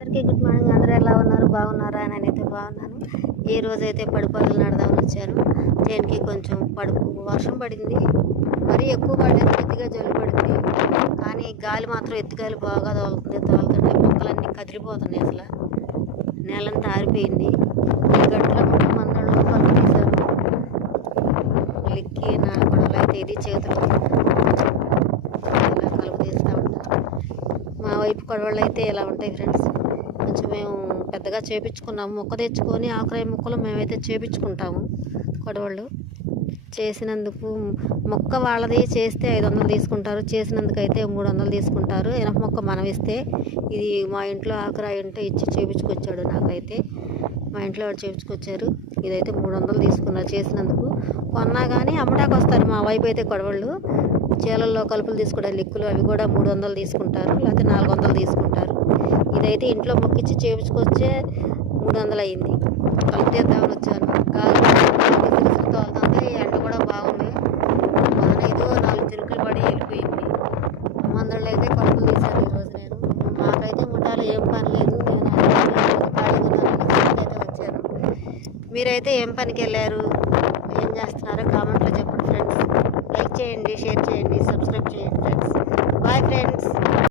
అందరికీ good morning. అందరూ ఎలా ఉన్నారు? బాగున్నారా? అని అయితే బాగున్నాను. ఈ రోజు అయితే పడిపదులు నడదామని వచ్చాను దేనికి కొంచెం పడుపు వర్షం పడింది. మరీ ఎక్కువ పడలేదు కొద్దిగా జల్లు పడింది. కానీ గాలి మాత్రం ఎత్తుగాలి బాగా తోలుతుంది. తోలుతుంటే మొక్కలన్నీ కదిలిపోతున్నాయి అసలు. నేలంతా ఆరిపోయింది. ఈ గట్టులో మొత్తం పనులు తీశారు. లిక్కి నా గొడవలు అయితే ఇది చేతులు. ఇలా కలుపు తీస్తూ ఉంటారు మా వైపు కొడవళ్ళు అయితే ఇలా ఉంటాయి ఫ్రెండ్స్. కొంచెం మేము పెద్దగా చేపించుకున్నాము. మొక్క తెచ్చుకొని ఆకురాయి మొక్కలు మేమైతే చేపించుకుంటాము కొడవళ్ళు. చేసినందుకు మొక్క వాళ్ళది చేస్తే ఐదు వందలు తీసుకుంటారు. చేసినందుకు అయితే మూడు వందలు తీసుకుంటారు. ఎనప మొక్క మనం ఇస్తే ఇది మా ఇంట్లో ఆకురాయి ఉంటే ఇచ్చి చేపించుకొచ్చాడు నాకైతే. మా ఇంట్లో వాడు చేపించుకొచ్చారు. ఇదైతే మూడు వందలు తీసుకున్నారు చేసినందుకు. కొన్నా కానీ అమ్మడానికి వస్తారు మా వైపు అయితే కొడవళ్ళు. చీలల్లో కలుపులు తీసుకోవడానికి లిక్కులు అవి కూడా మూడు వందలు తీసుకుంటారు. లేకపోతే నాలుగు వందలు తీసుకుంటారు. ఇదైతే ఇంట్లో మొక్కిచ్చి చేపించుకొచ్చే మూడు వందలు అయింది కలుపు వచ్చాను గాలి తోలుతుంది ఎండ కూడా బాగుంది. మన ఏదో నాలుగు చిరుకులు పడి వెళ్ళిపోయింది. మందళ్ళు అయితే కలుపులు తీశారు ఈరోజు నేను. మాకైతే ముఠాలు ఏం పని లేదు. నేను అయితే వచ్చాను. మీరైతే ఏం పనికి వెళ్ళారు? ఏం చేస్తున్నారో కామెంట్లో చెప్పండి